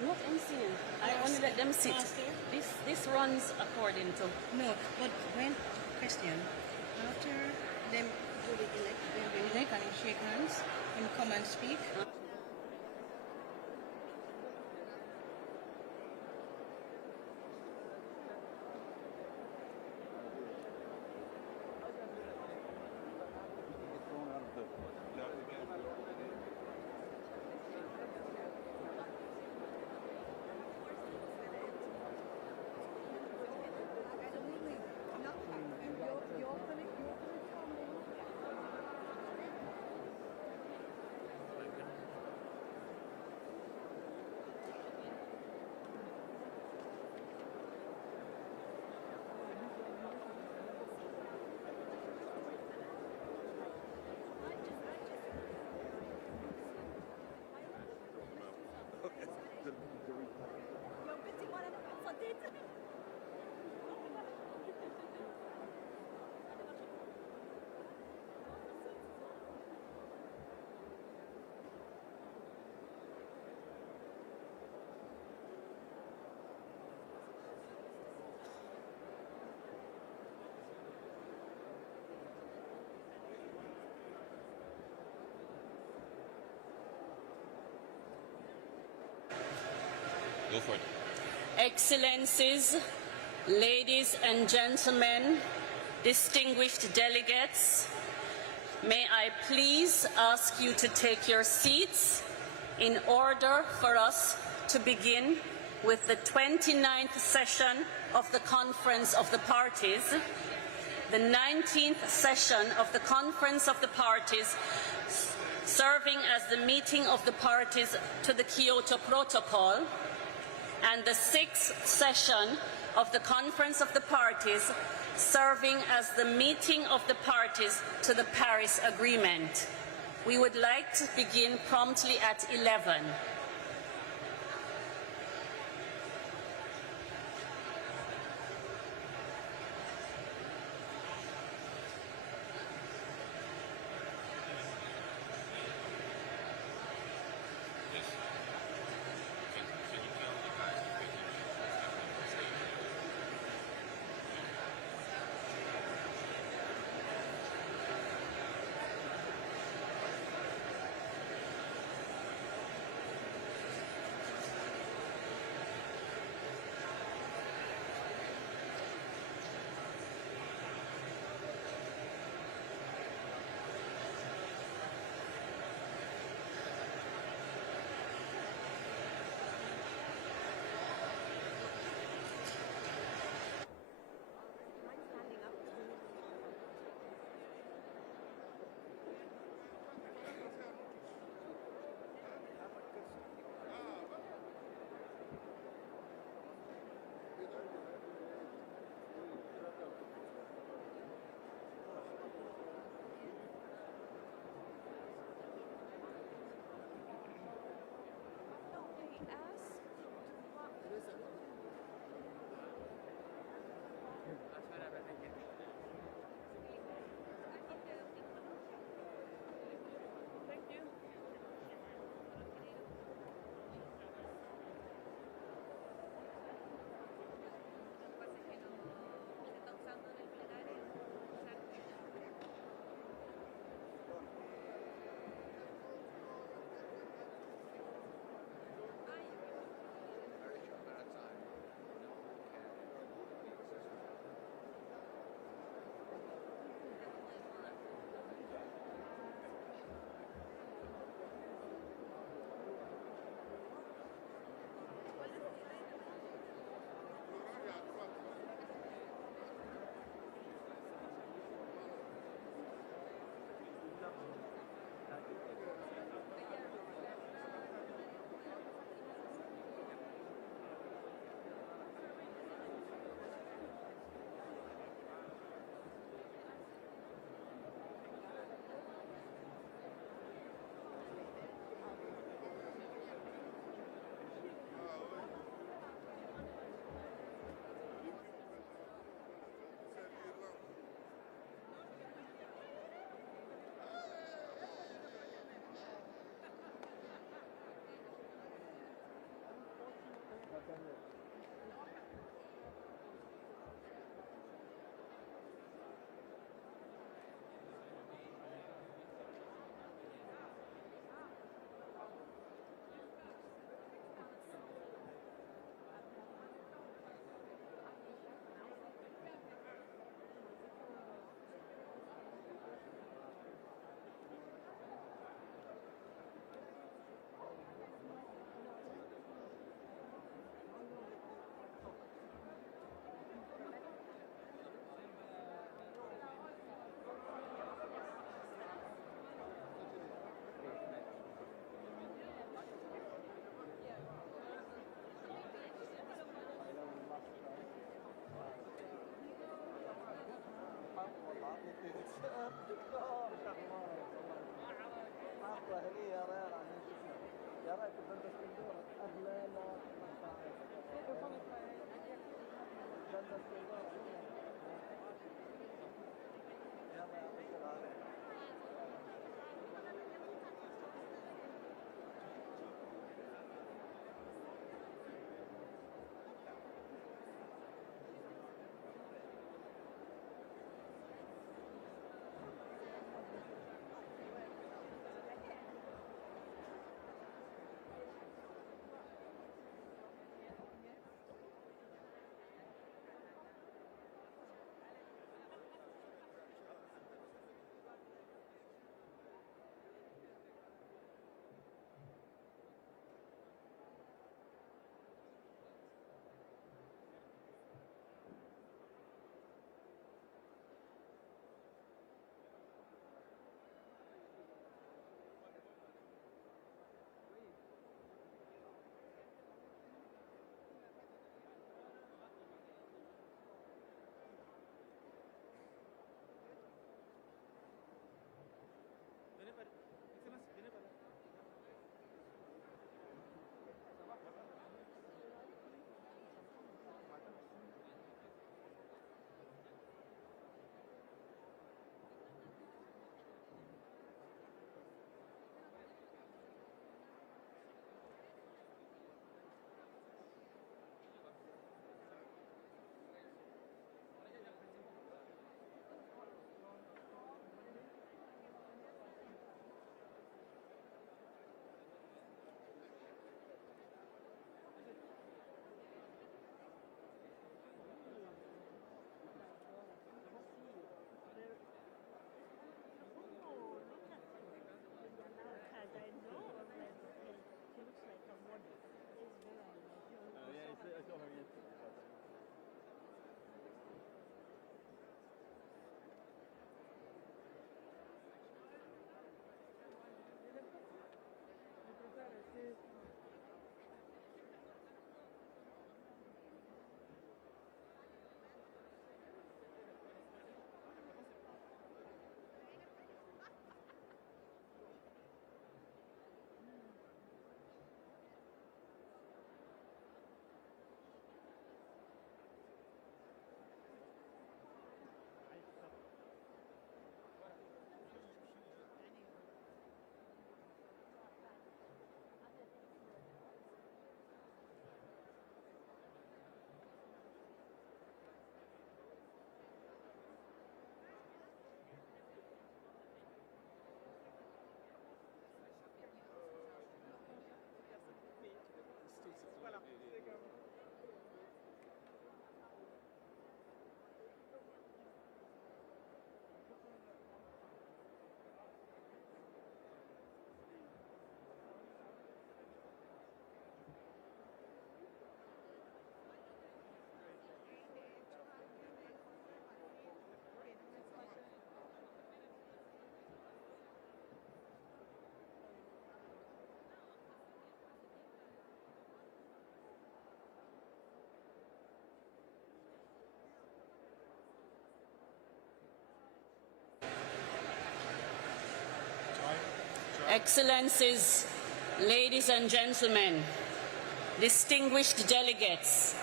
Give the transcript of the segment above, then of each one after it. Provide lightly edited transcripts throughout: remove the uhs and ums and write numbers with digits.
No, not MCing. I only let them sit. Master? This runs according to. No, but when question after them do the elect, then we elect and shake hands and come and speak. Go for it. Excellencies, ladies and gentlemen, distinguished delegates, may I please ask you to take your seats in order for us to begin with the 29th session of the Conference of the Parties, the 19th session of the Conference of the Parties, serving as the meeting of the parties to the Kyoto Protocol, and the 6th session of the Conference of the Parties, serving as the meeting of the parties to the Paris Agreement. We would like to begin promptly at 11. Excellencies, ladies and gentlemen, distinguished delegates,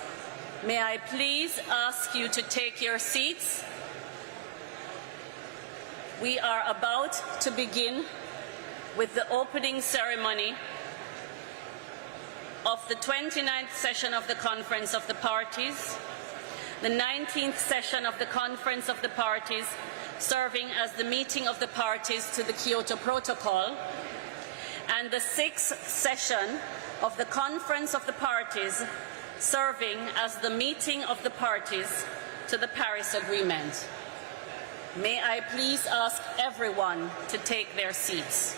may I please ask you to take your seats? We are about to begin with the opening ceremony of the 29th session of the Conference of the Parties, the 19th session of the Conference of the Parties, serving as the meeting of the parties to the Kyoto Protocol, and the 6th session of the Conference of the Parties, serving as the meeting of the parties to the Paris Agreement. May I please ask everyone to take their seats.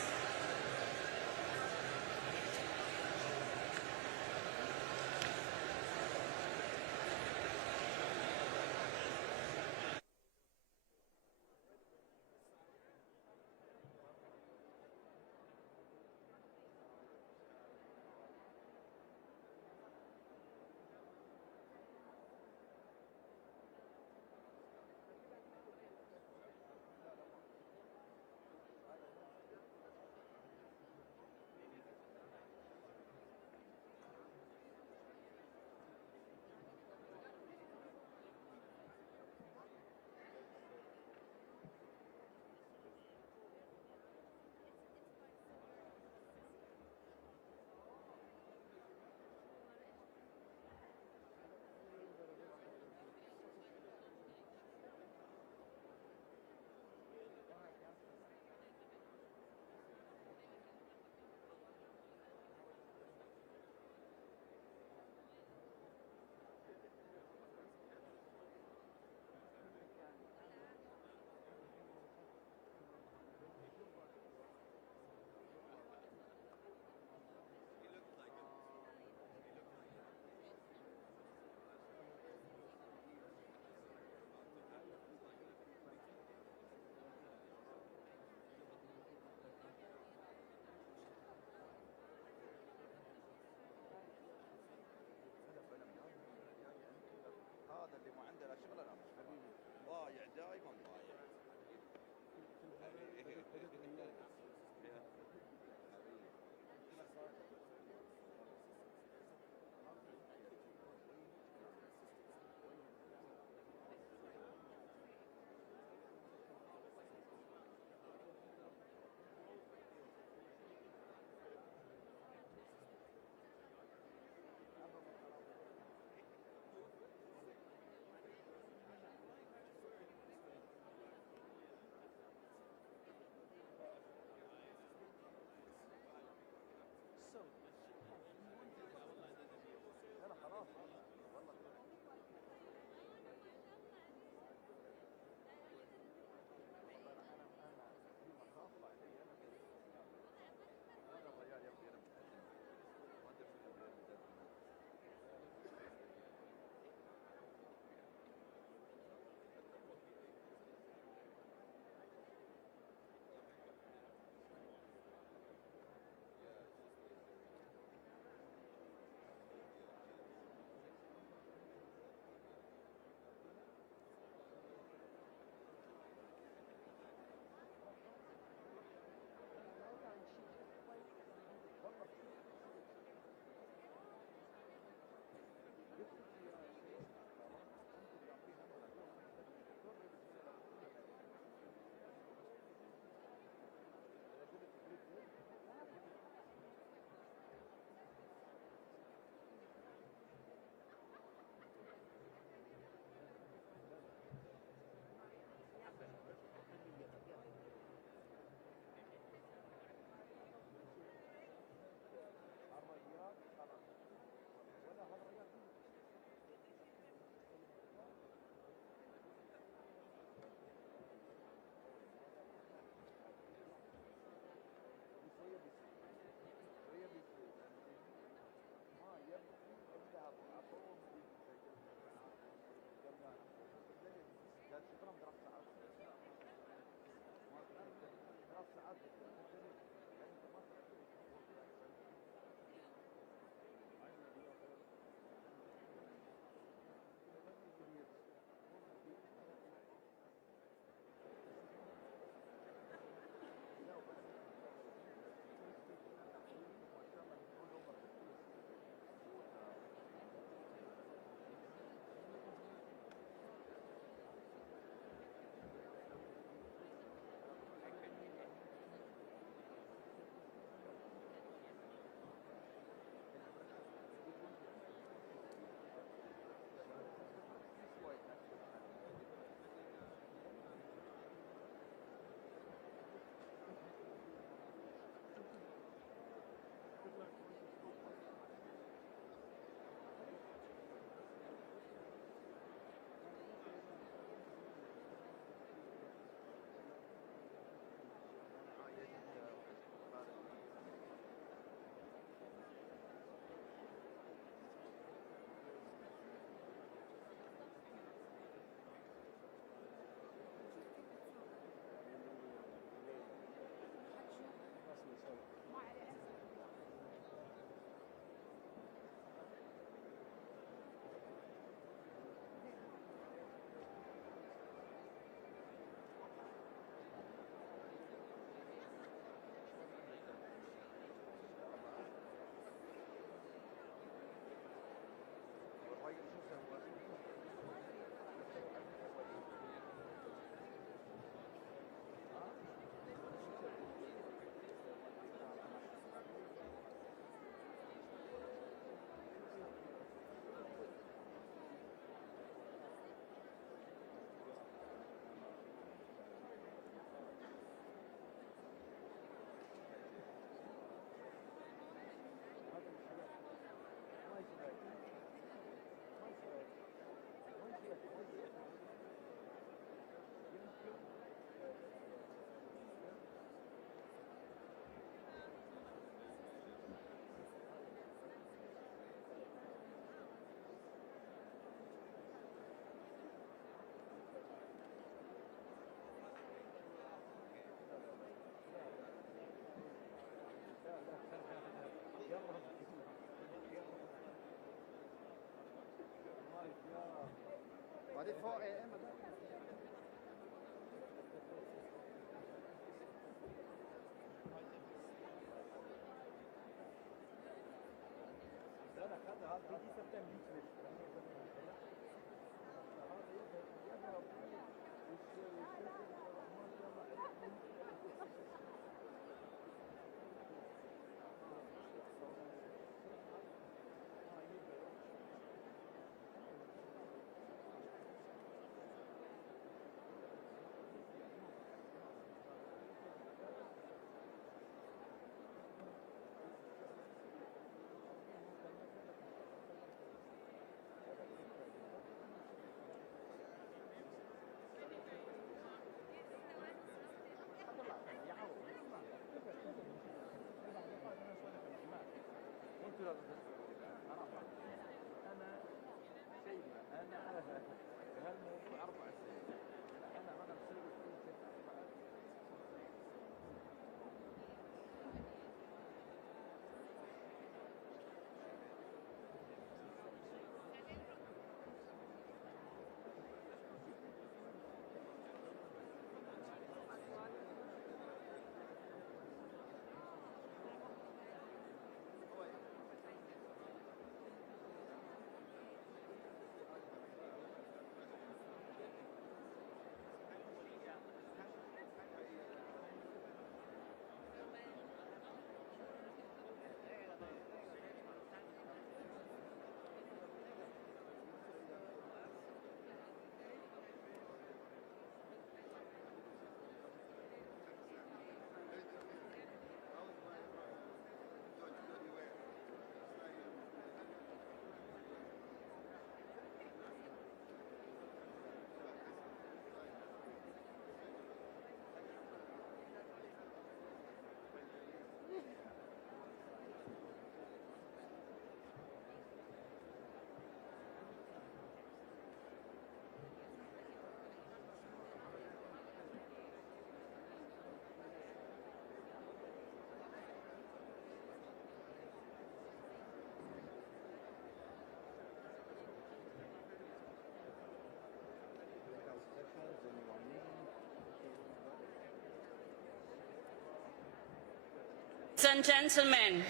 Ladies and gentlemen,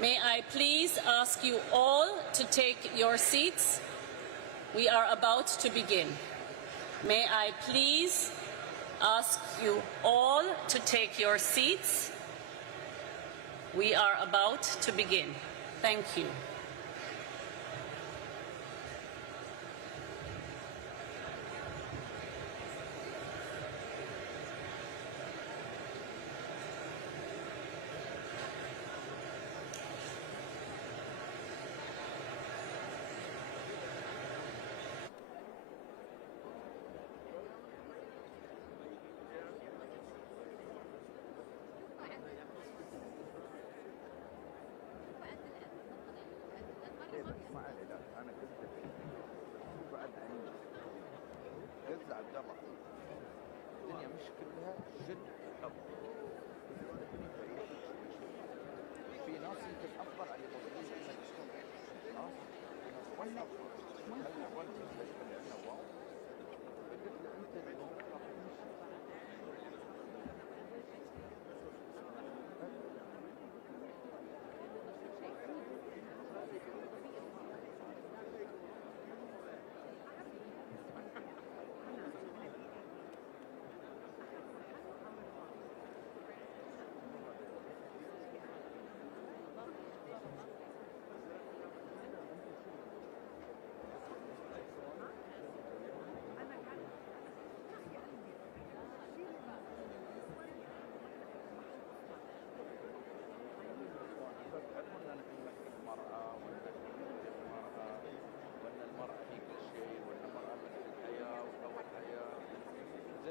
may I please ask you all to take your seats? We are about to begin. May I please ask you all to take your seats? We are about to begin. Thank you.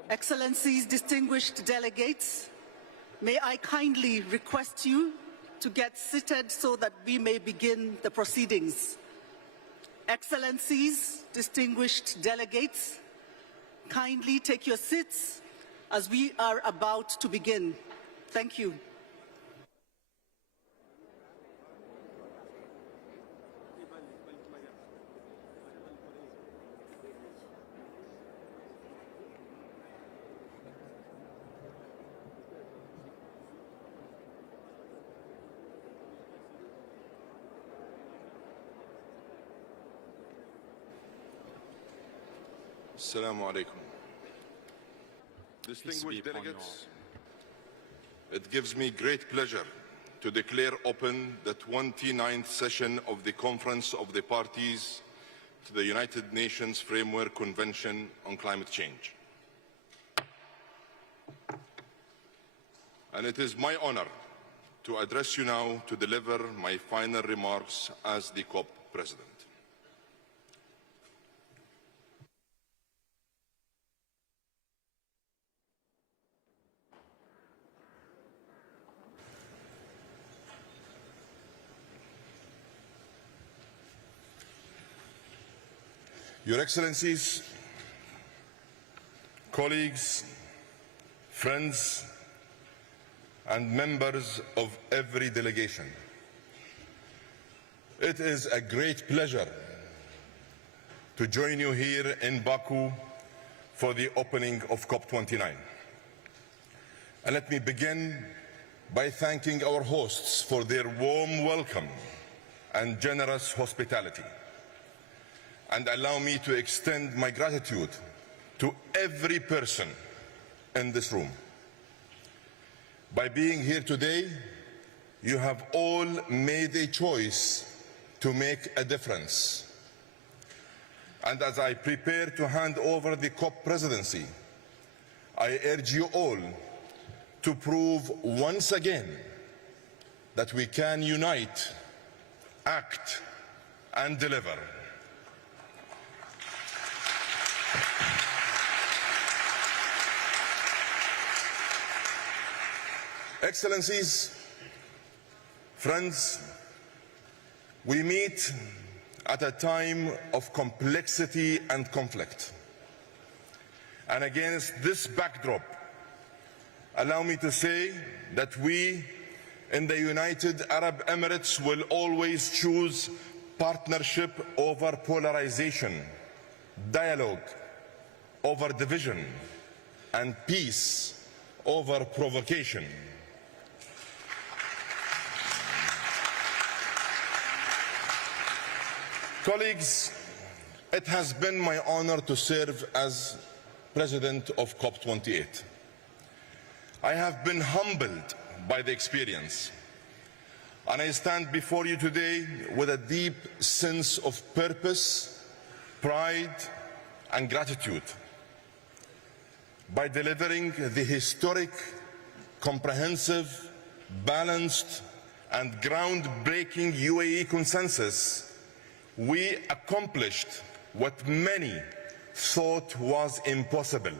Excellencies, distinguished delegates, may I kindly request you to get seated so that we may begin the proceedings. Excellencies, distinguished delegates, kindly take your seats as we are about to begin. Thank you. Assalamu alaikum. Distinguished delegates, it gives me great pleasure to declare open the 29th session of the Conference of the Parties to the United Nations Framework Convention on Climate Change. And it is my honor to address you now to deliver my final remarks as the COP President. Your Excellencies, colleagues, friends, and members of every delegation, it is a great pleasure to join you here in Baku for the opening of COP29. And let me begin by thanking our hosts for their warm welcome and generous hospitality. And allow me to extend my gratitude to every person in this room. By being here today, you have all made a choice to make a difference. And as I prepare to hand over the COP presidency, I urge you all to prove once again that we can unite, act, and deliver. Excellencies, friends, we meet at a time of complexity and conflict. And against this backdrop, allow me to say that we in the United Arab Emirates will always choose partnership over polarization, dialogue over division, and peace over provocation. Colleagues, it has been my honor to serve as President of COP28. I have been humbled by the experience, and I stand before you today with a deep sense of purpose, pride, and gratitude. By delivering the historic, comprehensive, balanced, and groundbreaking UAE consensus, we accomplished what many thought was impossible.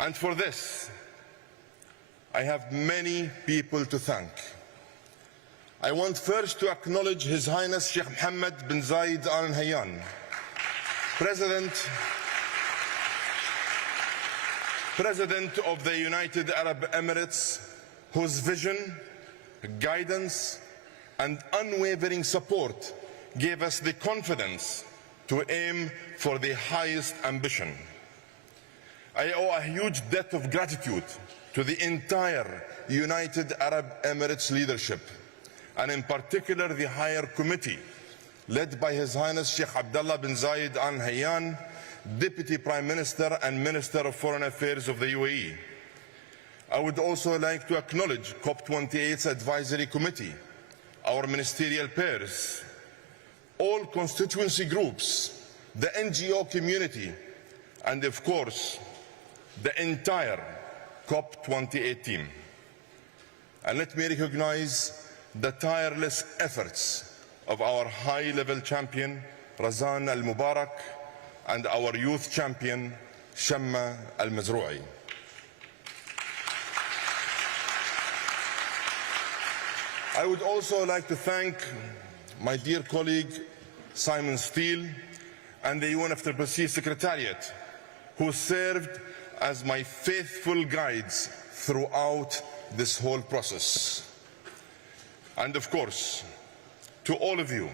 And for this, I have many people to thank. I want first to acknowledge His Highness Sheikh Mohammed bin Zayed Al Nahyan, President of the United Arab Emirates, whose vision, guidance, and unwavering support gave us the confidence to aim for the highest ambition. I owe a huge debt of gratitude to the entire United Arab Emirates leadership, and in particular the Higher Committee, led by His Highness Sheikh Abdullah bin Zayed Al Nahyan, Deputy Prime Minister and Minister of Foreign Affairs of the UAE. I would also like to acknowledge COP28's Advisory Committee, our ministerial peers, all constituency groups, the NGO community, and of course, the entire COP28 team. And let me recognize the tireless efforts of our high-level champion, Razan Al-Mubarak, and our youth champion, Shamma Al-Mazrou'i. I would also like to thank my dear colleague Simon Steele and the UNFCCC Secretariat, who served as my faithful guides throughout this whole process. And of course, to all of you,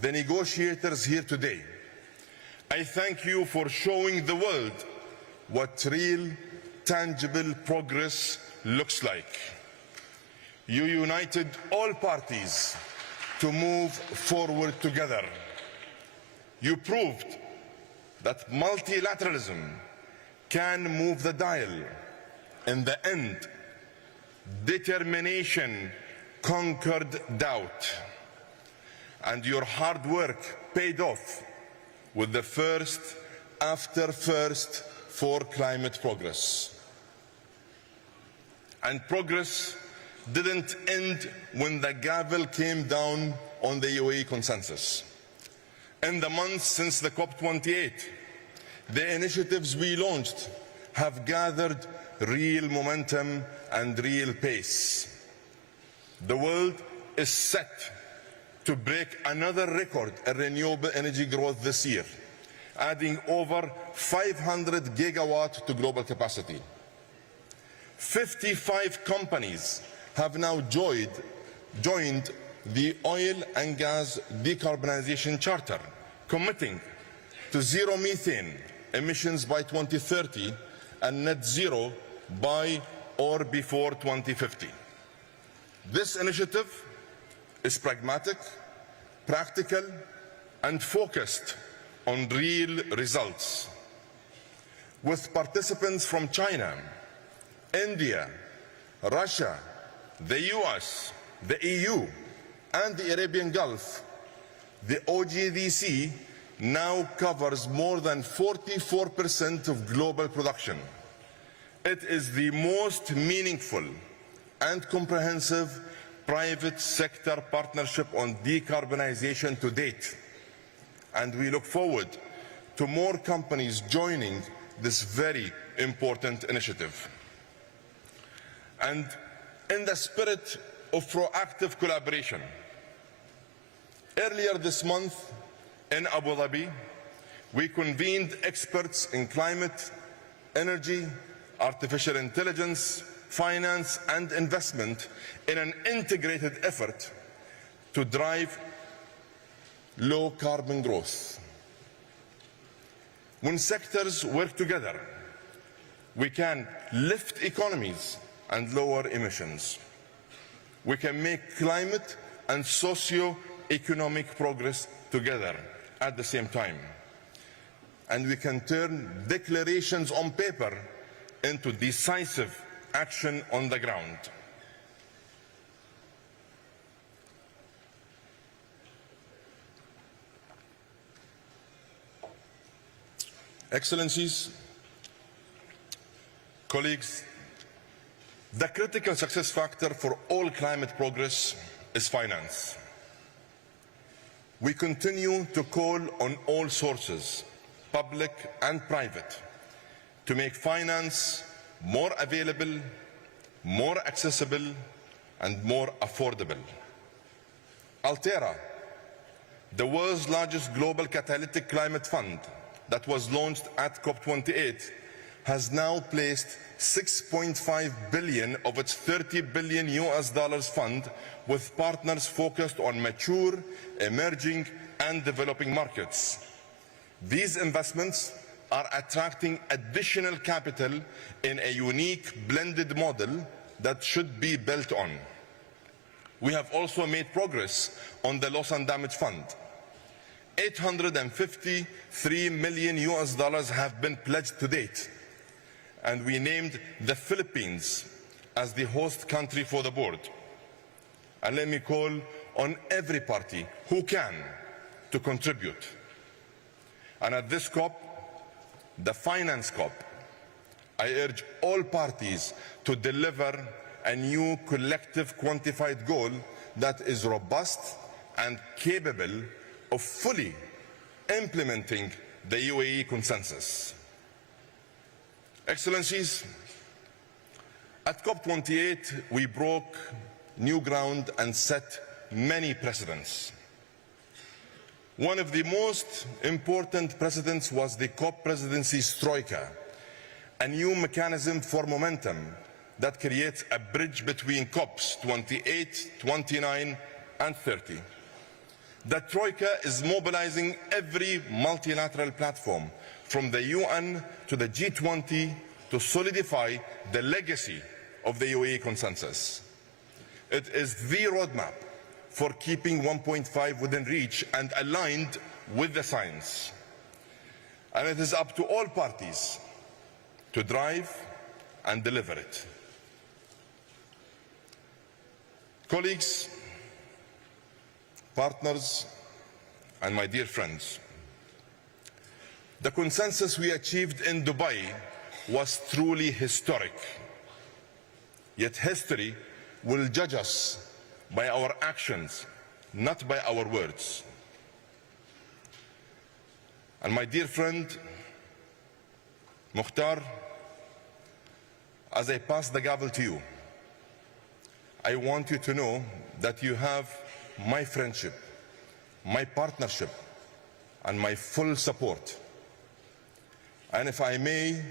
the negotiators here today, I thank you for showing the world what real, tangible progress looks like. You united all parties to move forward together. You proved that multilateralism can move the dial. In the end, determination conquered doubt, and your hard work paid off with the first after first for climate progress. And progress didn't end when the gavel came down on the UAE consensus. In the months since the COP28, the initiatives we launched have gathered real momentum and real pace. The world is set to break another record in renewable energy growth this year, adding over 500 gigawatts to global capacity. 55 companies have now joined the Oil and Gas Decarbonization Charter, committing to zero methane emissions by 2030 and net zero by or before 2050. This initiative is pragmatic, practical, and focused on real results. With participants from China, India, Russia, the US, the EU, and the Arabian Gulf, the OGDC now covers more than 44% of global production. It is the most meaningful and comprehensive private sector partnership on decarbonization to date, and we look forward to more companies joining this very important initiative. And in the spirit of proactive collaboration, earlier this month in Abu Dhabi, we convened experts in climate, energy, artificial intelligence, finance and investment in an integrated effort to drive low carbon growth. When sectors work together, we can lift economies and lower emissions. We can make climate and socio-economic progress together at the same time. And we can turn declarations on paper into decisive action on the ground. Excellencies, colleagues, the critical success factor for all climate progress is finance. We continue to call on all sources, public and private, to make finance more available, more accessible, and more affordable. Altera, the world's largest global catalytic climate fund that was launched at COP28, has now placed $6.5 billion of its $30 billion fund with partners focused on mature, emerging, and developing markets. These investments are attracting additional capital in a unique blended model that should be built on. We have also made progress on the Loss and Damage Fund. $853 million have been pledged to date, and we named the Philippines as the host country for the board. And let me call on every party who can to contribute. And at this COP, the Finance COP, I urge all parties to deliver a new collective quantified goal that is robust and capable of fully implementing the UAE consensus. Excellencies, at COP28 we broke new ground and set many precedents. One of the most important precedents was the COP Presidency's Troika, a new mechanism for momentum that creates a bridge between COPs 28, 29 and 30. The Troika is mobilizing every multilateral platform, from the UN to the G20, to solidify the legacy of the UAE consensus. It is the roadmap for keeping 1.5 within reach and aligned with the science. And it is up to all parties to drive and deliver it. Colleagues, partners, and my dear friends, the consensus we achieved in Dubai was truly historic. Yet history will judge us by our actions, not by our words. And my dear friend, Mukhtar, as I pass the gavel to you, I want you to know that you have my friendship, my partnership, and my full support. And if I may,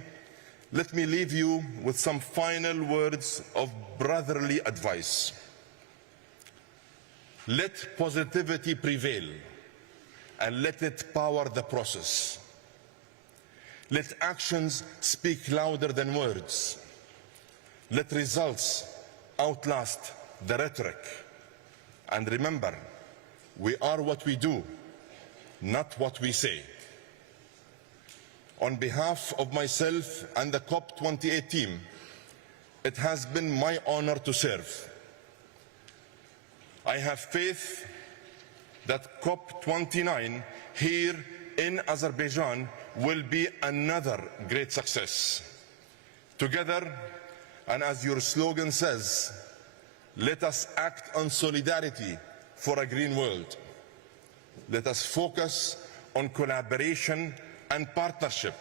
let me leave you with some final words of brotherly advice. Let positivity prevail and let it power the process. Let actions speak louder than words. Let results outlast the rhetoric. And remember, we are what we do, not what we say. On behalf of myself and the COP28 team, it has been my honor to serve. I have faith that COP29 here in Azerbaijan will be another great success. Together, and as your slogan says, let us act on solidarity for a green world. Let us focus on collaboration and partnership.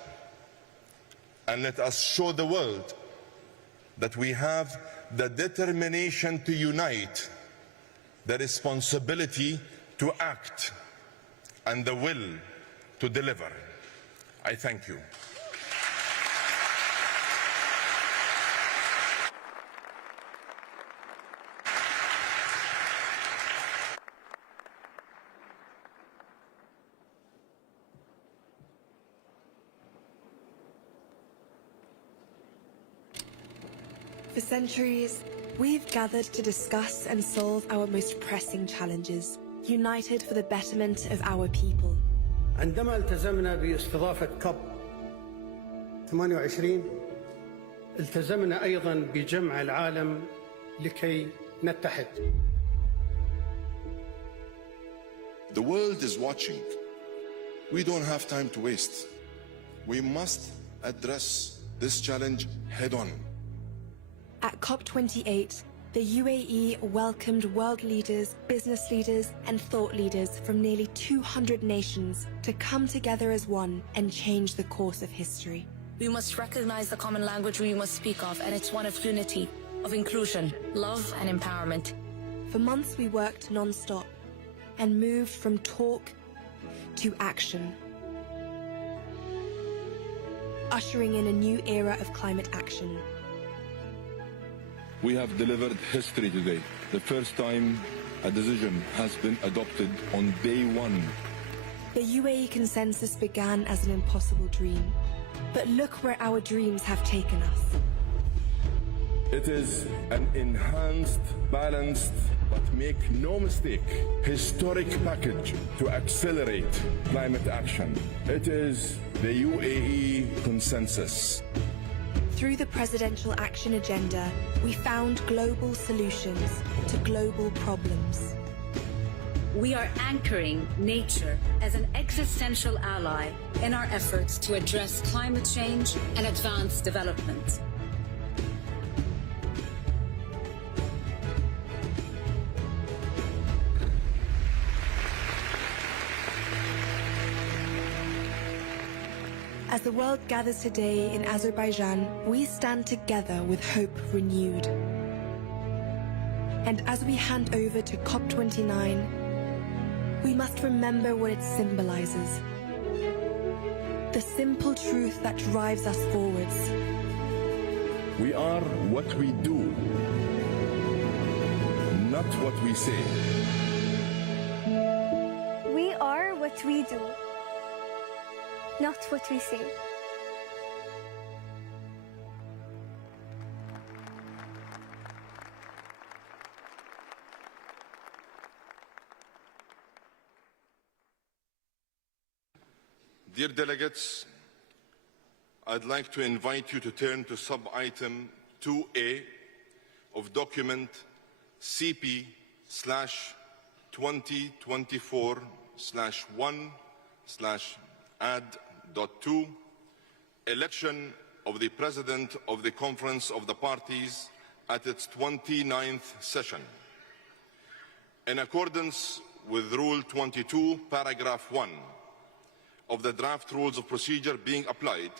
And let us show the world that we have the determination to unite, the responsibility to act, and the will to deliver. I thank you. For centuries, we've gathered to discuss and solve our most pressing challenges, united for the betterment of our people. عندما التزمنا باستضافة كوب 28 التزمنا أيضا بجمع العالم لكي نتحد. The world is watching. We don't have time to waste. We must address this challenge head on. At COP28, the UAE welcomed world leaders, business leaders, and thought leaders from nearly 200 nations to come together as one and change the course of history. We must recognize the common language we must speak of, and it's one of unity, of inclusion, love, and empowerment. For months, we worked non-stop and moved from talk to action, ushering in a new era of climate action. We have delivered history today. The first time a decision has been adopted on day one. The UAE consensus began as an impossible dream, but look where our dreams have taken us. It is an enhanced, balanced, but make no mistake, historic package to accelerate climate action. It is the UAE consensus. Through the Presidential Action Agenda, we found global solutions to global problems. We are anchoring nature as an existential ally in our efforts to address climate change and advance development. As the world gathers today in Azerbaijan, we stand together with hope renewed. And as we hand over to COP29, we must remember what it symbolizes. The simple truth that drives us forwards. We are what we do, not what we say. We are what we do, not what we say. Dear delegates, I'd like to invite you to turn to sub-item 2A of document CP/2024/1/add.2, election of the President of the Conference of the Parties at its 29th session. In accordance with Rule 22, Paragraph 1 of the draft Rules of Procedure being applied,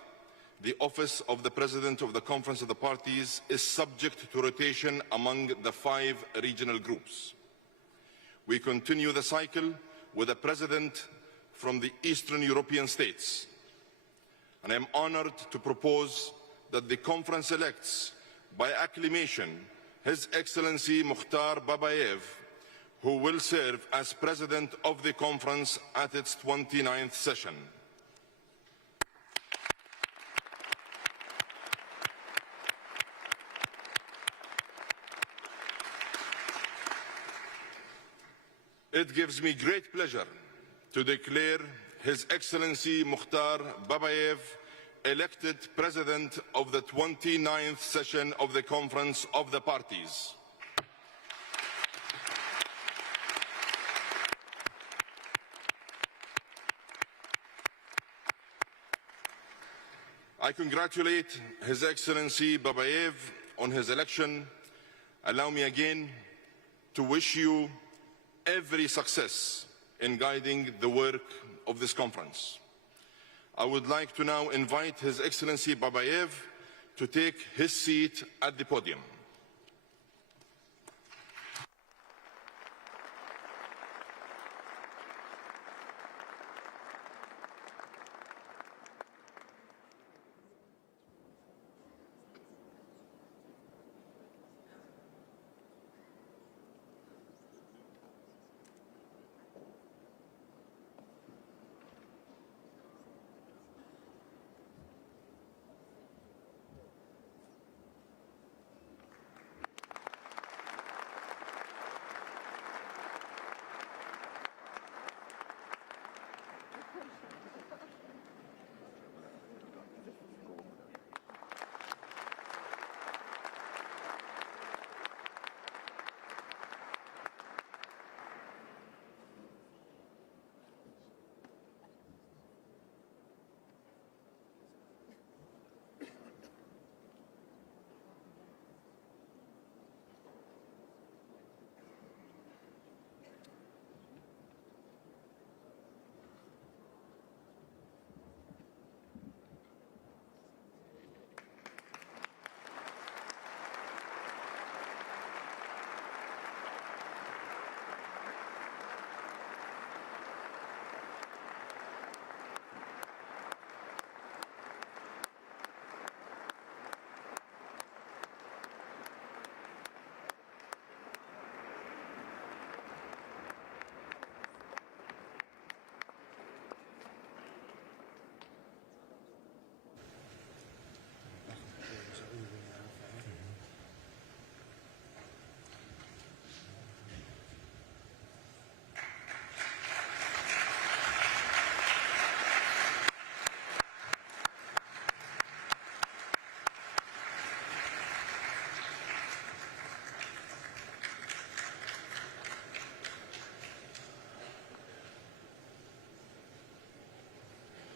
the office of the President of the Conference of the Parties is subject to rotation among the 5 regional groups. We continue the cycle with a President from the Eastern European states, and I am honored to propose that the Conference elects by acclamation His Excellency Mukhtar Babayev, who will serve as President of the Conference at its 29th session. It gives me great pleasure to declare His Excellency Mukhtar Babayev elected President of the 29th session of the Conference of the Parties. I congratulate His Excellency Babayev on his election. Allow me again to wish you every success in guiding the work of this conference. I would like to now invite His Excellency Babayev to take his seat at the podium.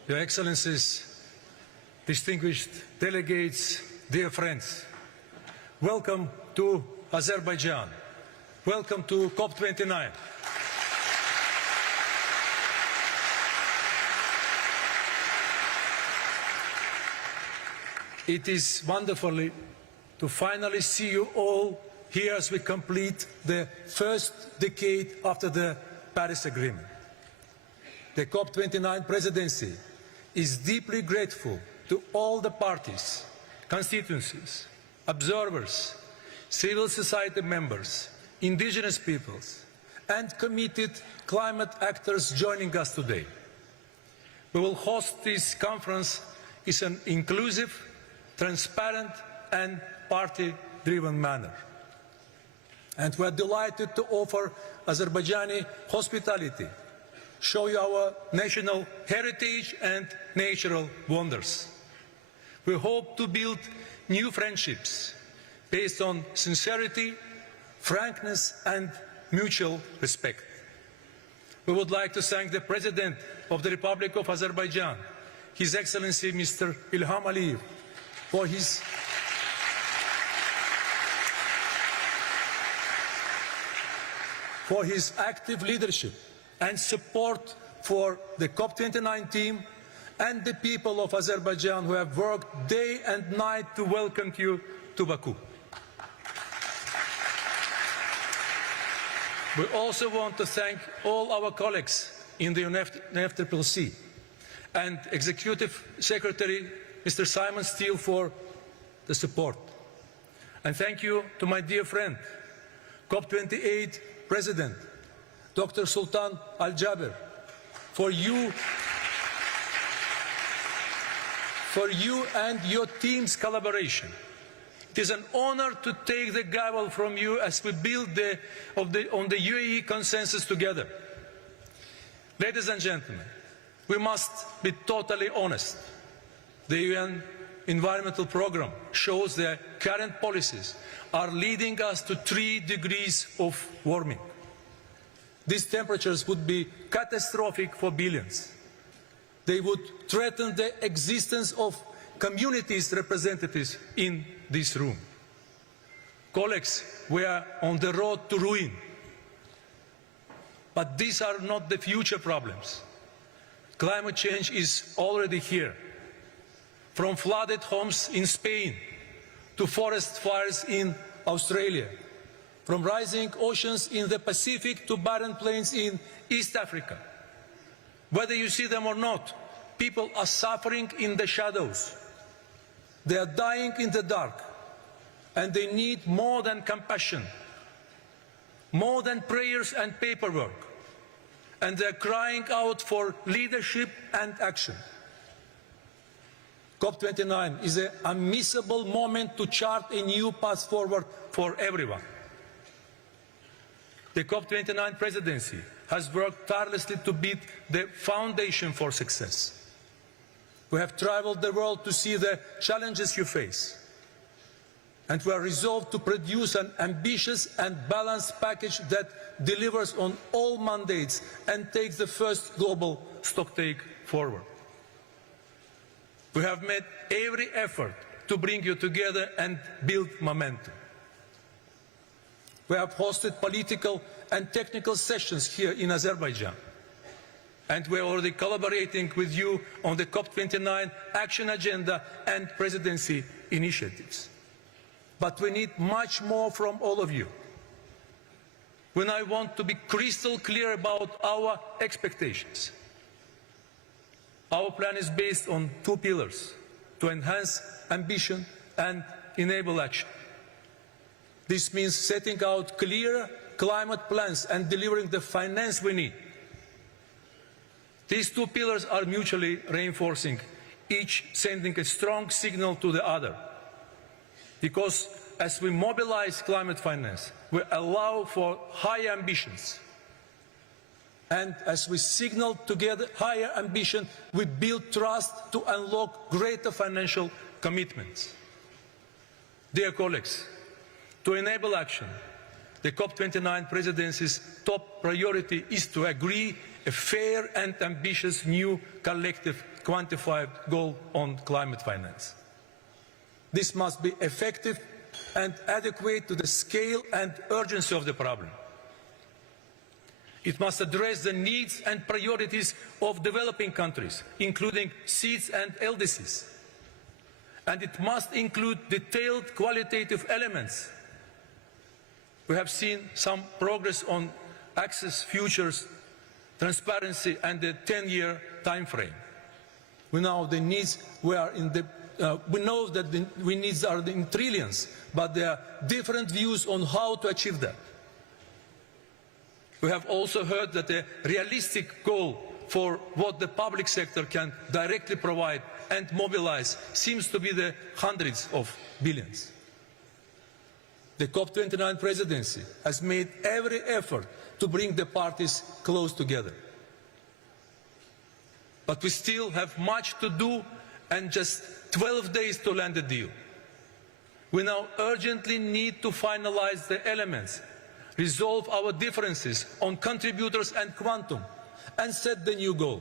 Your Excellencies, distinguished delegates, dear friends, welcome to Azerbaijan. Welcome to COP29. It is wonderful to finally see you all here as we complete the first decade after the Paris Agreement. The COP29 presidency is deeply grateful to all the parties, constituencies, observers, civil society members, indigenous peoples, and committed climate actors joining us today. We will host this conference in an inclusive, transparent, and party-driven manner. And we are delighted to offer Azerbaijani hospitality show you our national heritage and natural wonders. We hope to build new friendships based on sincerity, frankness and mutual respect. We would like to thank the President of the Republic of Azerbaijan, His Excellency Mr. Ilham Aliyev, for his active leadership and support for the COP29 team and the people of Azerbaijan who have worked day and night to welcome you to Baku. We also want to thank all our colleagues in the UNFCCC and Executive Secretary Mr. Simon Steele for the support. And thank you to my dear friend, COP28 President, Dr. Sultan Al-Jaber, for you and your team's collaboration. It is an honor to take the gavel from you as we build on the UAE consensus together. Ladies and gentlemen, we must be totally honest. The UN Environmental Programme shows that current policies are leading us to 3 degrees of warming. These temperatures would be catastrophic for billions. They would threaten the existence of communities representatives in this room. Colleagues, we are on the road to ruin. But these are not the future problems. Climate change is already here. From flooded homes in Spain to forest fires in Australia, from rising oceans in the Pacific to barren plains in East Africa. Whether you see them or not, people are suffering in the shadows. They are dying in the dark, and they need more than compassion, more than prayers and paperwork, and they are crying out for leadership and action. COP29 is an unmissable moment to chart a new path forward for everyone. The COP29 presidency has worked tirelessly to build the foundation for success. We have traveled the world to see the challenges you face, and we are resolved to produce an ambitious and balanced package that delivers on all mandates and takes the first global stocktake forward. We have made every effort to bring you together and build momentum. We have hosted political and technical sessions here in Azerbaijan, and we are already collaborating with you on the COP29 action agenda and presidency initiatives. But we need much more from all of you. We now want to be crystal clear about our expectations. Our plan is based on 2 pillars: to enhance ambition and enable action. This means setting out clear climate plans and delivering the finance we need. These 2 pillars are mutually reinforcing, each sending a strong signal to the other. Because as we mobilize climate finance, we allow for higher ambitions. And as we signal together higher ambition, we build trust to unlock greater financial commitments. Dear colleagues, to enable action, the COP29 presidency's top priority is to agree a fair and ambitious new collective quantified goal on climate finance. This must be effective and adequate to the scale and urgency of the problem. It must address the needs and priorities of developing countries, including SEEDs and LDCs. And it must include detailed qualitative elements. We have seen some progress on access, futures, transparency and the 10-year time frame. We know the needs we know that the needs are in trillions, but there are different views on how to achieve that. We have also heard that a realistic goal for what the public sector can directly provide and mobilize seems to be the hundreds of billions. The COP29 presidency has made every effort to bring the parties close together. But we still have much to do and just 12 days to land a deal. We now urgently need to finalize the elements, resolve our differences on contributors and quantum, and set the new goal.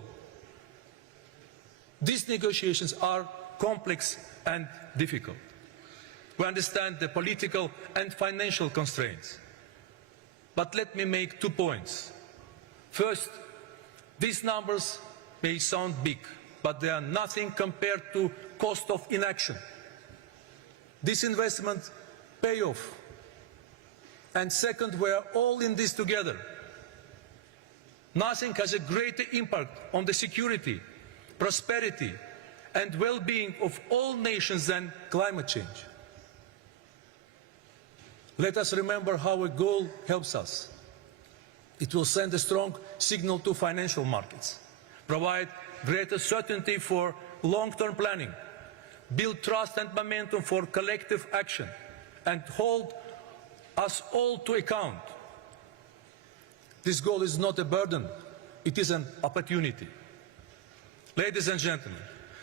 These negotiations are complex and difficult. We understand the political and financial constraints. But let me make 2 points. First, these numbers may sound big, but they are nothing compared to cost of inaction. This investment pay off. And second, we are all in this together. Nothing has a greater impact on the security, prosperity, and well-being of all nations than climate change. Let us remember how a goal helps us. It will send a strong signal to financial markets, provide greater certainty for long-term planning, build trust and momentum for collective action, and hold us all to account. This goal is not a burden, it is an opportunity. Ladies and gentlemen,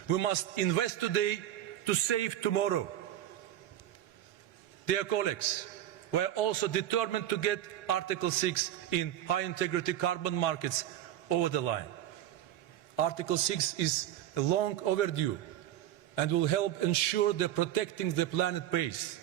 we must invest today to save tomorrow. Dear colleagues, we are also determined to get Article 6 in high-integrity carbon markets over the line. Article 6 is long overdue and will help ensure that protecting the planet pays.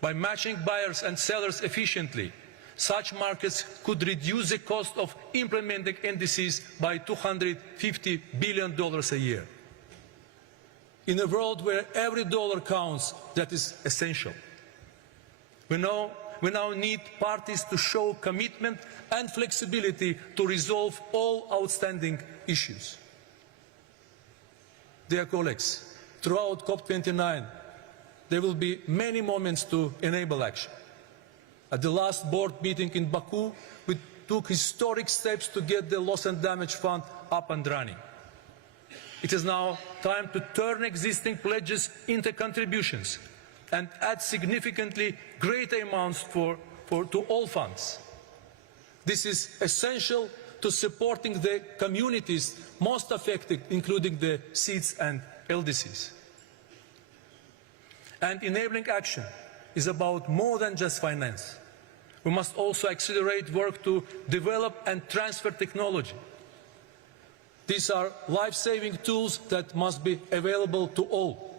By matching buyers and sellers efficiently, such markets could reduce the cost of implementing NDCs by $250 billion a year. In a world where every dollar counts, that is essential. We now need parties to show commitment and flexibility to resolve all outstanding issues. Dear colleagues, throughout COP29, there will be many moments to enable action. At the last board meeting in Baku, we took historic steps to get the Loss and Damage Fund up and running. It is now time to turn existing pledges into contributions and add significantly greater amounts to all funds. This is essential to supporting the communities most affected, including the SEEDs and LDCs. And enabling action is about more than just finance. We must also accelerate work to develop and transfer technology. These are life-saving tools that must be available to all.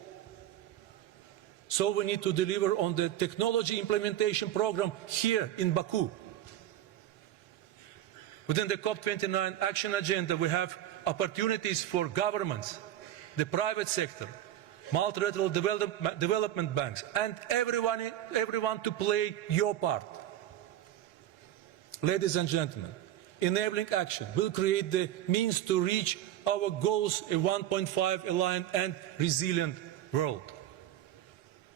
So we need to deliver on the technology implementation program here in Baku. Within the COP29 action agenda, we have opportunities for governments, the private sector, multilateral development banks, and everyone to play your part. Ladies and gentlemen, enabling action will create the means to reach our goals, a 1.5 aligned and resilient world.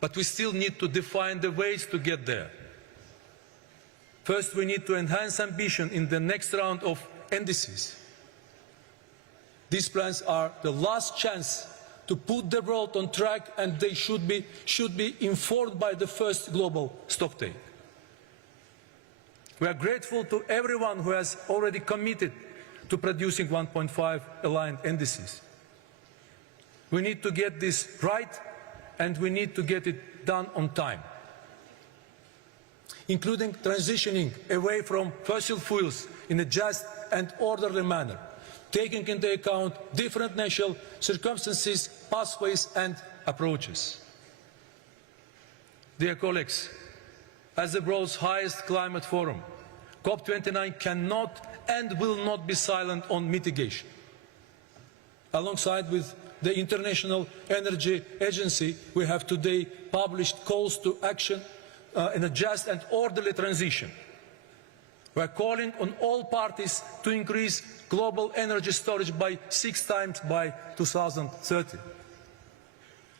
But we still need to define the ways to get there. First, we need to enhance ambition in the next round of NDCs. These plans are the last chance to put the world on track, and they should be informed by the first global stocktake. We are grateful to everyone who has already committed to producing 1.5 aligned NDCs. We need to get this right, and we need to get it done on time, including transitioning away from fossil fuels in a just and orderly manner, taking into account different national circumstances, pathways and approaches. Dear colleagues, as the world's highest climate forum, COP29 cannot and will not be silent on mitigation. Alongside with the International Energy Agency, we have today published calls to action in a just and orderly transition. We are calling on all parties to increase global energy storage by 6 times by 2030.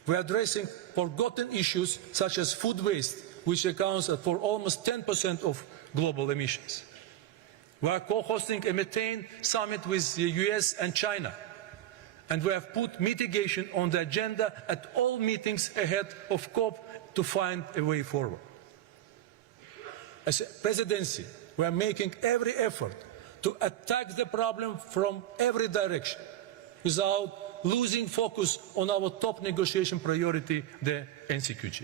We are addressing forgotten issues such as food waste, which accounts for almost 10% of global emissions. We are co-hosting a methane summit with the US and China, and we have put mitigation on the agenda at all meetings ahead of COP to find a way forward. As a presidency, we are making every effort to attack the problem from every direction without losing focus on our top negotiation priority, the NCQG.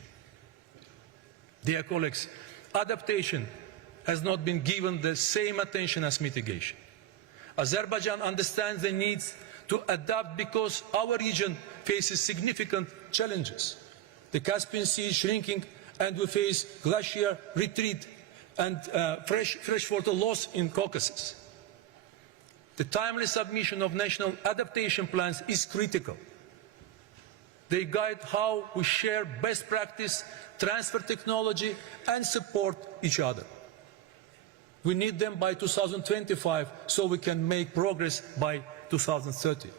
Dear colleagues, adaptation has not been given the same attention as mitigation. Azerbaijan understands the needs to adapt because our region faces significant challenges. The Caspian Sea is shrinking and we face glacier retreat and freshwater loss in Caucasus. The timely submission of national adaptation plans is critical. They guide how we share best practice, transfer technology and support each other. We need them by 2025 so we can make progress by 2030.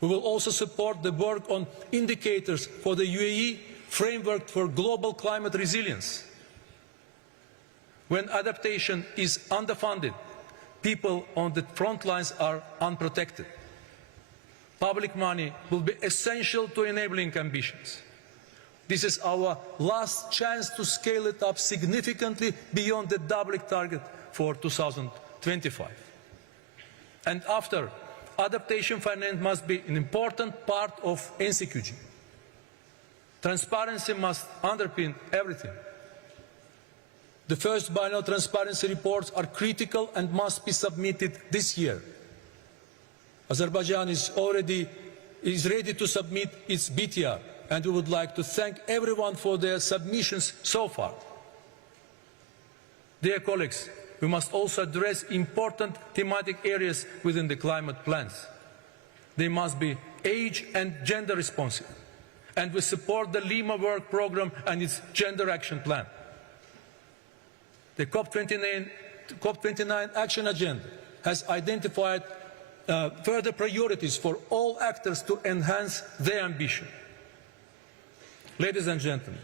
We will also support the work on indicators for the UAE framework for global climate resilience. When adaptation is underfunded, people on the front lines are unprotected. Public money will be essential to enabling ambitions. This is our last chance to scale it up significantly beyond the doubling target for 2025. And after, adaptation finance must be an important part of NCQG. Transparency must underpin everything. The first biennial transparency reports are critical and must be submitted this year. Azerbaijan is ready to submit its BTR, and we would like to thank everyone for their submissions so far. Dear colleagues, we must also address important thematic areas within the climate plans. They must be age and gender responsive, and we support the Lima Work Programme and its Gender Action Plan. The COP29 Action Agenda has identified further priorities for all actors to enhance their ambition. Ladies and gentlemen,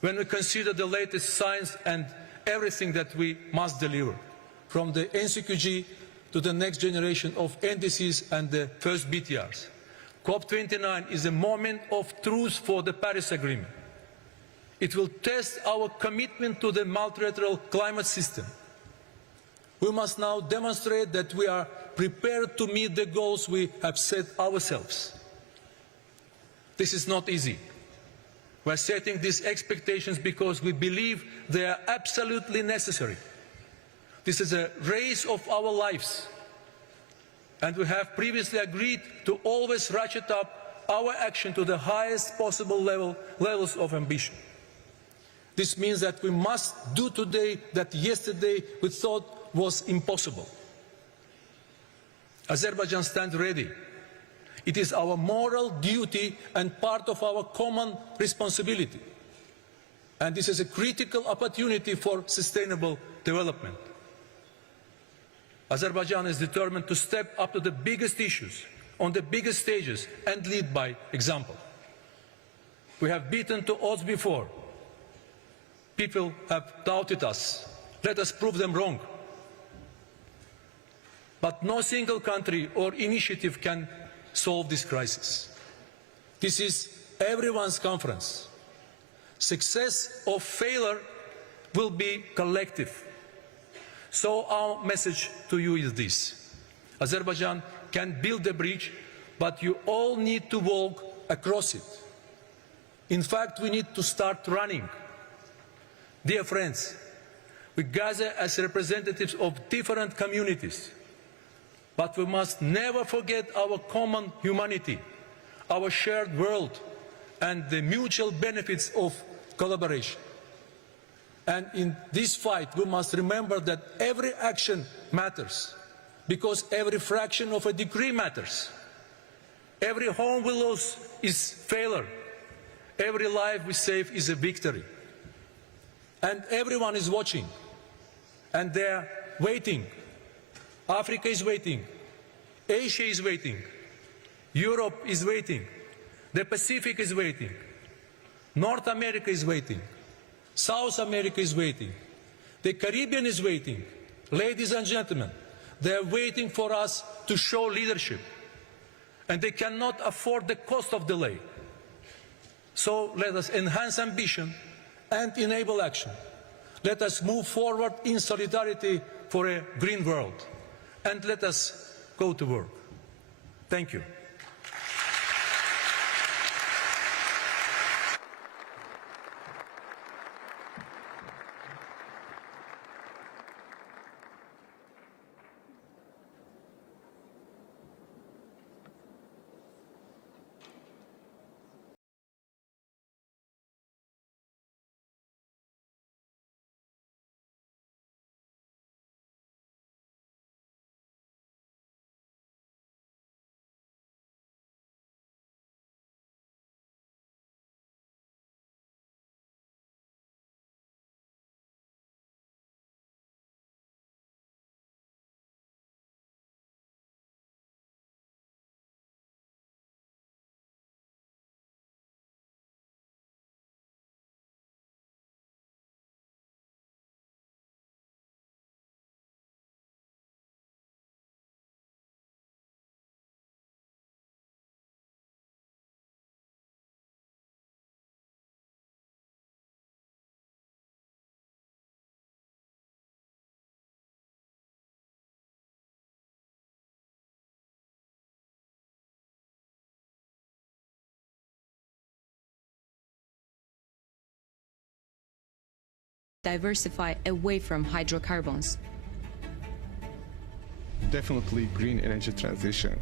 when we consider the latest science and everything that we must deliver, from the NCQG to the next generation of NDCs and the first BTRs, COP29 is a moment of truth for the Paris Agreement. It will test our commitment to the multilateral climate system. We must now demonstrate that we are prepared to meet the goals we have set ourselves. This is not easy. We are setting these expectations because we believe they are absolutely necessary. This is a race of our lives, and we have previously agreed to always ratchet up our action to the highest possible levels of ambition. This means that we must do today that yesterday we thought was impossible. Azerbaijan stands ready. It is our moral duty and part of our common responsibility. And this is a critical opportunity for sustainable development. Azerbaijan is determined to step up to the biggest issues, on the biggest stages, and lead by example. We have beaten the odds before. People have doubted us. Let us prove them wrong. But no single country or initiative can solve this crisis. This is everyone's conference. Success or failure will be collective. So our message to you is this: Azerbaijan can build a bridge, but you all need to walk across it. In fact, we need to start running. Dear friends, we gather as representatives of different communities, but we must never forget our common humanity, our shared world, and the mutual benefits of collaboration. And in this fight, we must remember that every action matters, because every fraction of a degree matters. Every home we lose is failure. Every life we save is a victory. And everyone is watching, and they're waiting. Africa is waiting. Asia is waiting. Europe is waiting. The Pacific is waiting. North America is waiting. South America is waiting. The Caribbean is waiting. Ladies and gentlemen, they are waiting for us to show leadership, and they cannot afford the cost of delay. So let us enhance ambition and enable action. Let us move forward in solidarity for a green world. And let us go to work. Thank you. Diversify away from hydrocarbons. Definitely green energy transition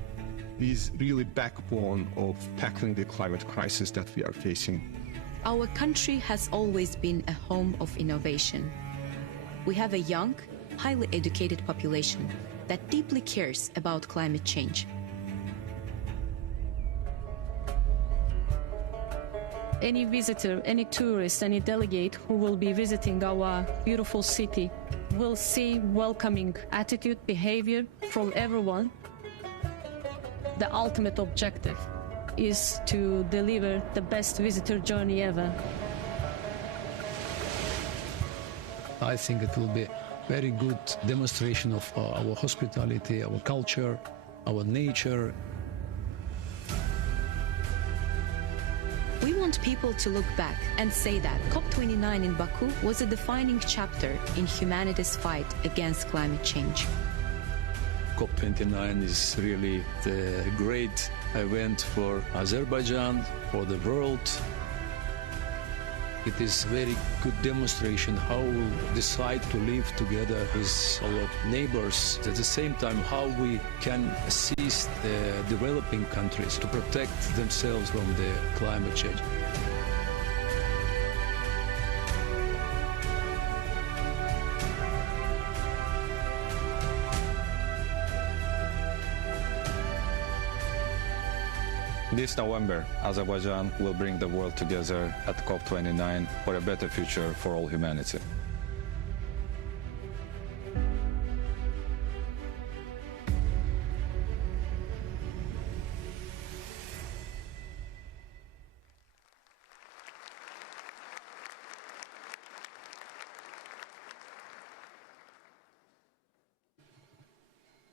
is really backbone of tackling the climate crisis that we are facing. Our country has always been a home of innovation. We have a young, highly educated population that deeply cares about climate change. Any visitor, any tourist, any delegate who will be visiting our beautiful city will see welcoming attitude, behavior from everyone. The ultimate objective is to deliver the best visitor journey ever. I think it will be a very good demonstration of our hospitality, our culture, our nature. We want people to look back and say that COP29 in Baku was a defining chapter in humanity's fight against climate change. COP29 is really the great event for Azerbaijan, for the world. It is a very good demonstration how we decide to live together with our neighbors. At the same time, how we can assist the developing countries to protect themselves from the climate change. This November, Azerbaijan will bring the world together at COP29 for a better future for all humanity.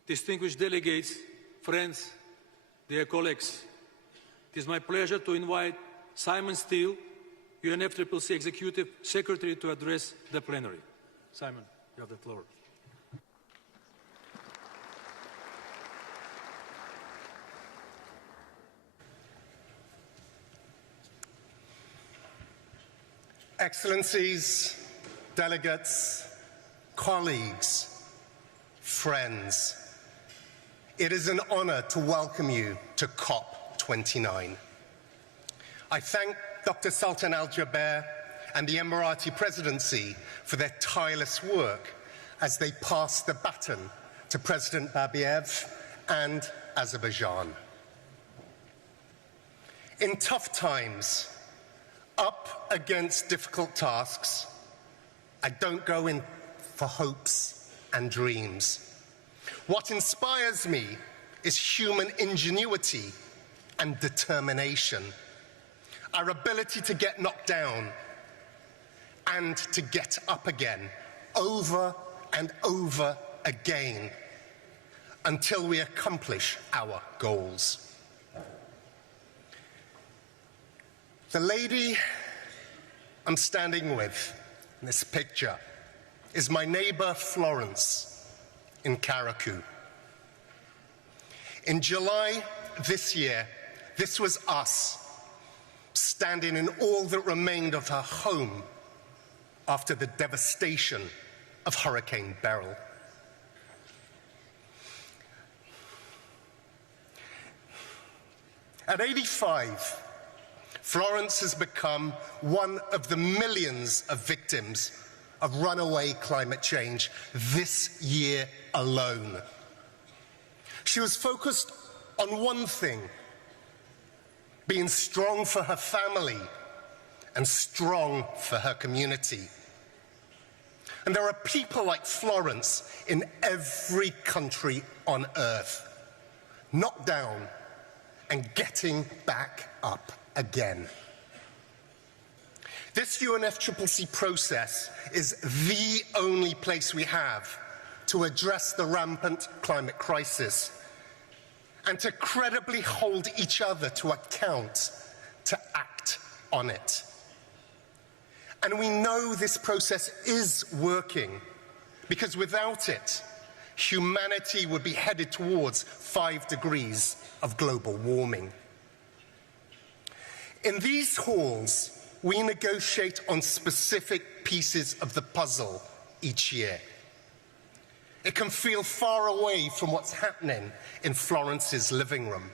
Distinguished delegates, friends, dear colleagues, it is my pleasure to invite Simon Steele, UNFCCC Executive Secretary, to address the plenary. Simon, you have the floor. Excellencies, delegates, colleagues, friends, it is an honor to welcome you to COP29. I thank Dr. Sultan Al-Jaber and the Emirati Presidency for their tireless work as they pass the baton to President Babayev and Azerbaijan. In tough times, up against difficult tasks, I don't go in for hopes and dreams. What inspires me is human ingenuity and determination, our ability to get knocked down and to get up again, over and over again, until we accomplish our goals. The lady I'm standing with in this picture is my neighbor Florence, in Karaku. In July this year, this was us, standing in all that remained of her home after the devastation of Hurricane Beryl. At 85, Florence has become one of the millions of victims of runaway climate change this year alone. She was focused on one thing: being strong for her family and strong for her community. And there are people like Florence in every country on earth, knocked down and getting back up again. This UNFCCC process is the only place we have to address the rampant climate crisis and to credibly hold each other to account, to act on it. And we know this process is working, because without it, humanity would be headed towards 5 degrees of global warming. In these halls, we negotiate on specific pieces of the puzzle each year. It can feel far away from what's happening in Florence's living room.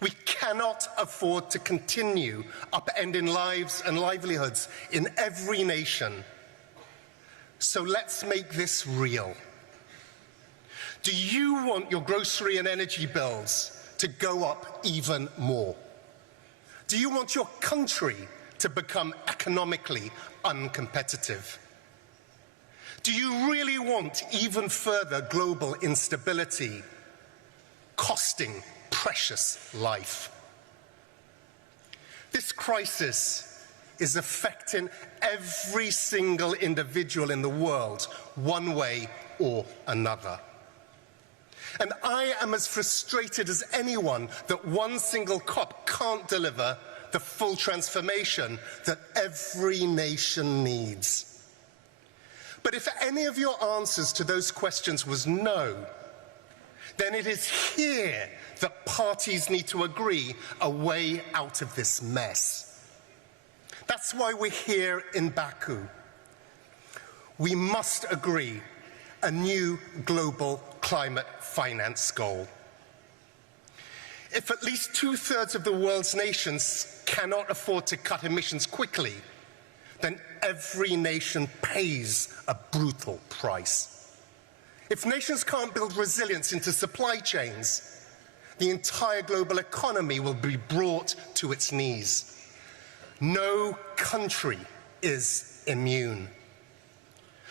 We cannot afford to continue upending lives and livelihoods in every nation. So let's make this real. Do you want your grocery and energy bills to go up even more? Do you want your country to become economically uncompetitive? Do you really want even further global instability, costing precious life? This crisis is affecting every single individual in the world, one way or another. And I am as frustrated as anyone that one single COP can't deliver the full transformation that every nation needs. But if any of your answers to those questions was no, then it is here that parties need to agree a way out of this mess. That's why we're here in Baku. We must agree a new global climate finance goal. If at least 2/3 of the world's nations cannot afford to cut emissions quickly, then every nation pays a brutal price. If nations can't build resilience into supply chains, the entire global economy will be brought to its knees. No country is immune.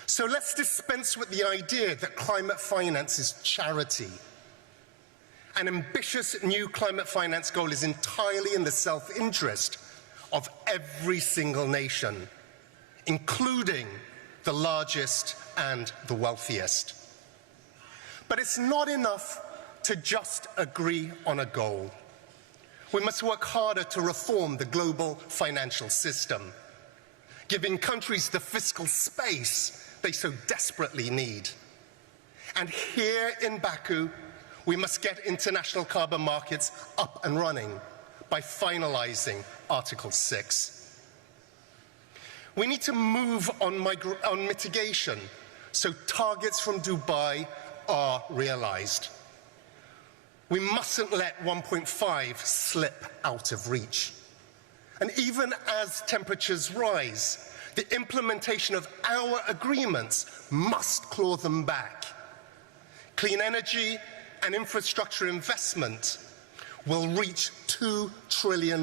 So let's dispense with the idea that climate finance is charity. An ambitious new climate finance goal is entirely in the self-interest of every single nation, including the largest and the wealthiest. But it's not enough to just agree on a goal. We must work harder to reform the global financial system, giving countries the fiscal space they so desperately need. And here in Baku, we must get international carbon markets up and running by finalizing Article 6. We need to move on mitigation so targets from Dubai are realized. We mustn't let 1.5 slip out of reach. And even as temperatures rise, the implementation of our agreements must claw them back. Clean energy and infrastructure investment will reach $2 trillion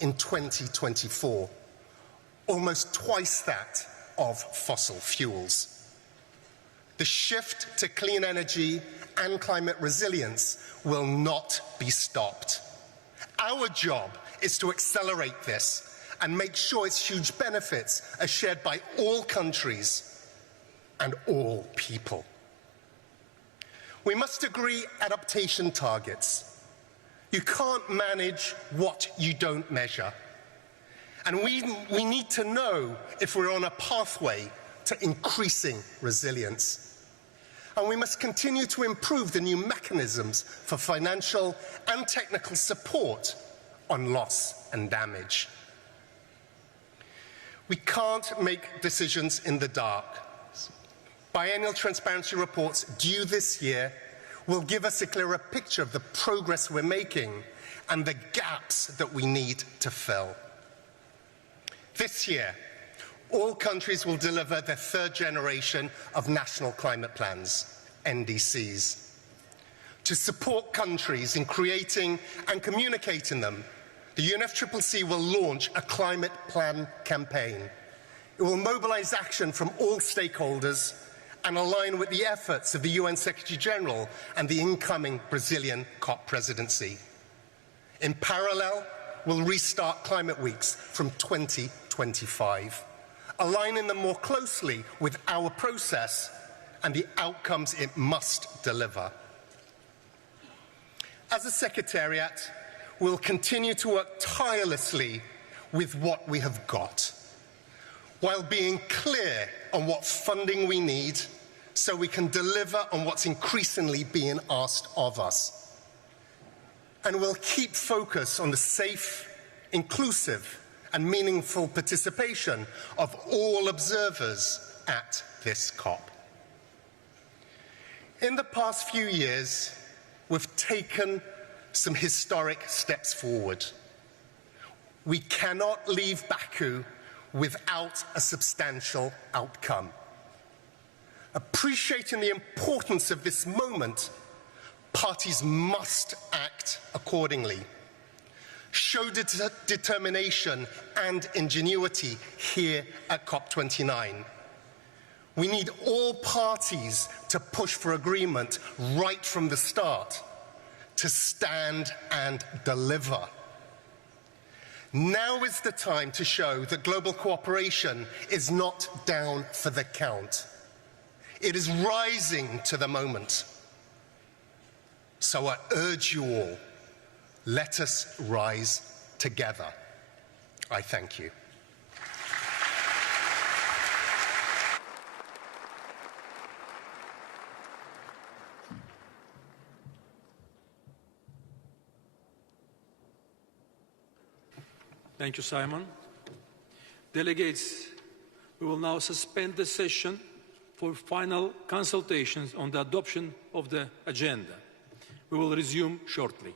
in 2024, almost twice that of fossil fuels. The shift to clean energy and climate resilience will not be stopped. Our job is to accelerate this and make sure its huge benefits are shared by all countries and all people. We must agree adaptation targets. You can't manage what you don't measure. And we need to know if we're on a pathway to increasing resilience. And we must continue to improve the new mechanisms for financial and technical support on loss and damage. We can't make decisions in the dark. Biennial transparency reports due this year will give us a clearer picture of the progress we're making and the gaps that we need to fill. This year, all countries will deliver their third generation of national climate plans, NDCs. To support countries in creating and communicating them, the UNFCCC will launch a climate plan campaign. It will mobilize action from all stakeholders and align with the efforts of the UN Secretary General and the incoming Brazilian COP presidency. In parallel, we'll restart climate weeks from 2025, aligning them more closely with our process and the outcomes it must deliver. As a Secretariat, we'll continue to work tirelessly with what we have got, while being clear on what funding we need so we can deliver on what's increasingly being asked of us. And we'll keep focus on the safe, inclusive, and meaningful participation of all observers at this COP. In the past few years, we've taken some historic steps forward. We cannot leave Baku without a substantial outcome. Appreciating the importance of this moment, parties must act accordingly. Show determination and ingenuity here at COP29. We need all parties to push for agreement right from the start, to stand and deliver. Now is the time to show that global cooperation is not down for the count. It is rising to the moment. So I urge you all, let us rise together. I thank you. Thank you, Simon. Delegates, we will now suspend the session for final consultations on the adoption of the agenda. We will resume shortly.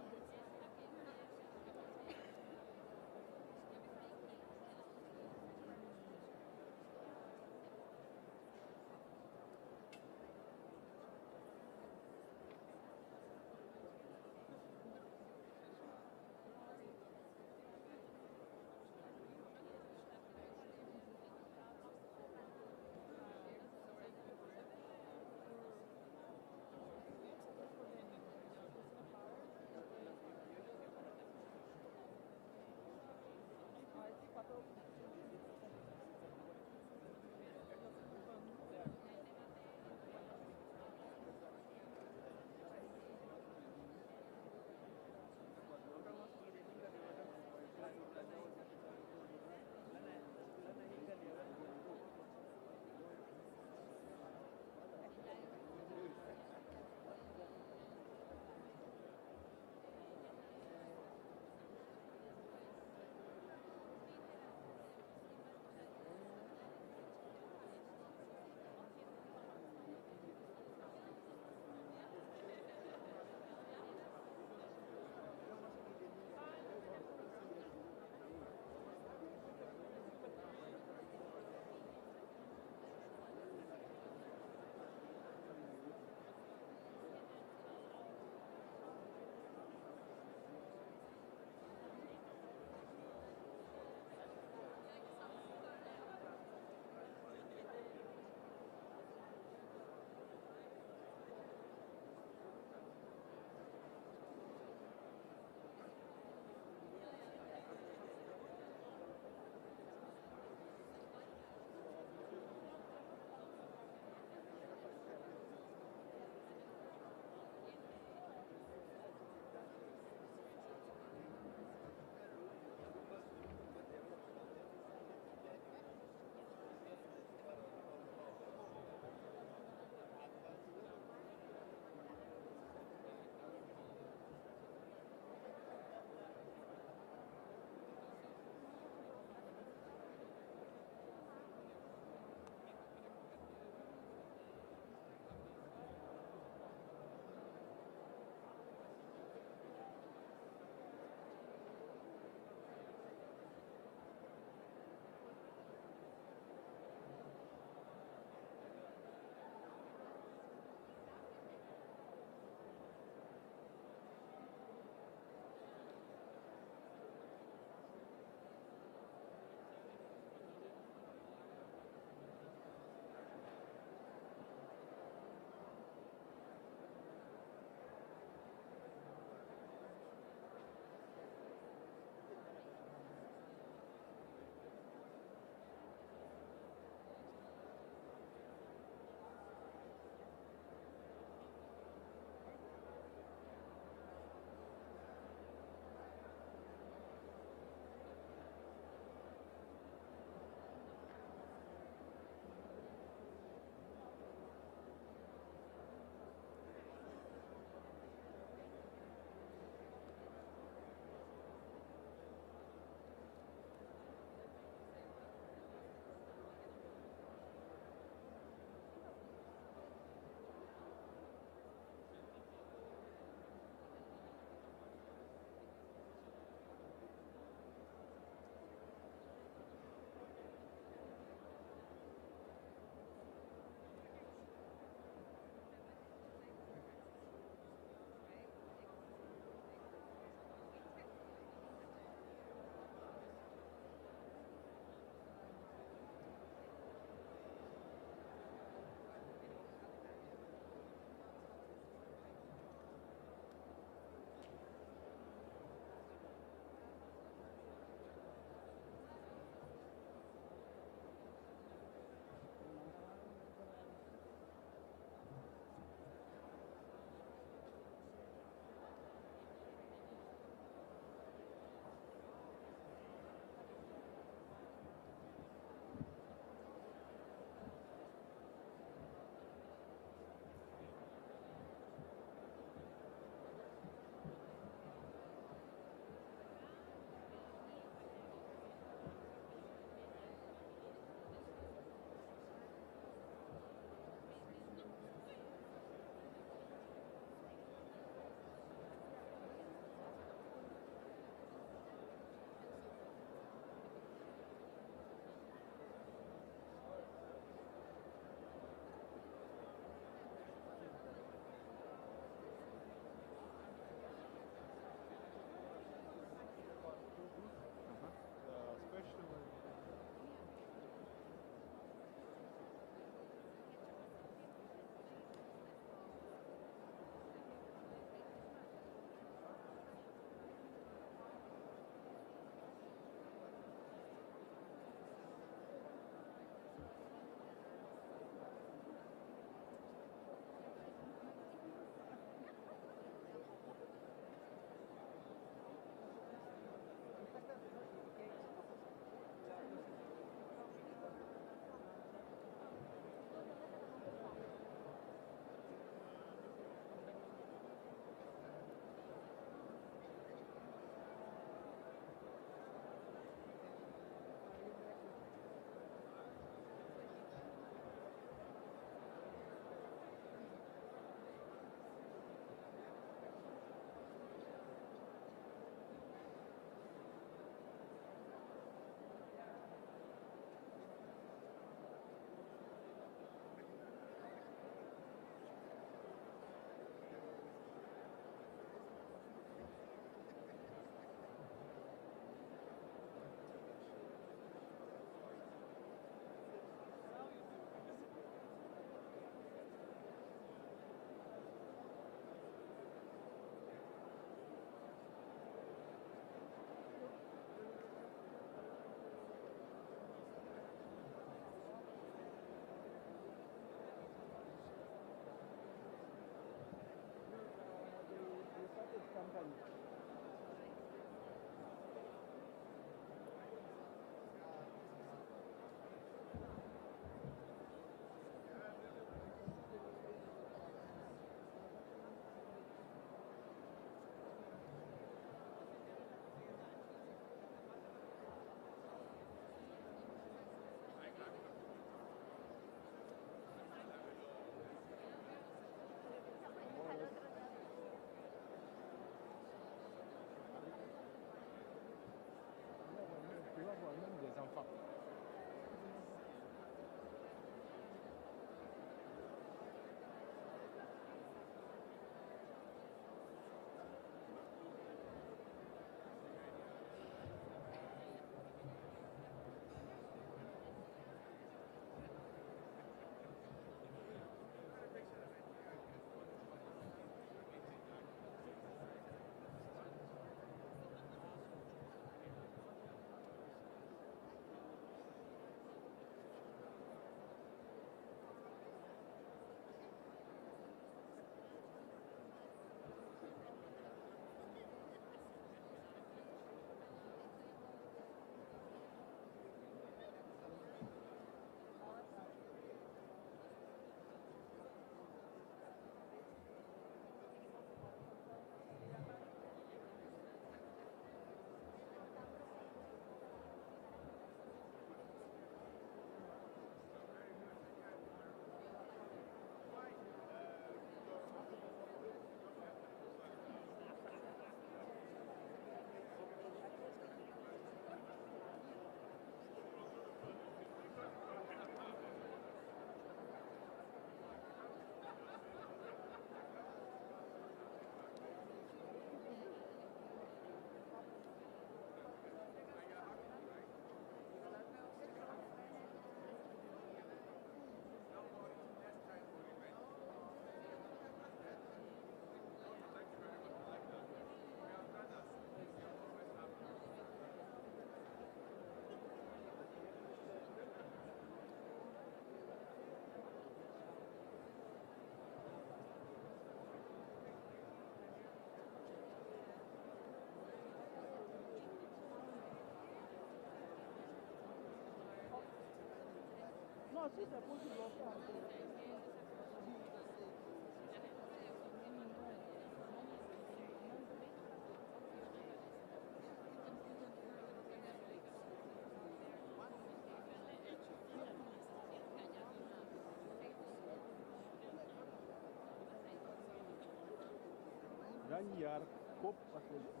Ганьяр, коп отходит.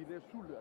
Il est sous le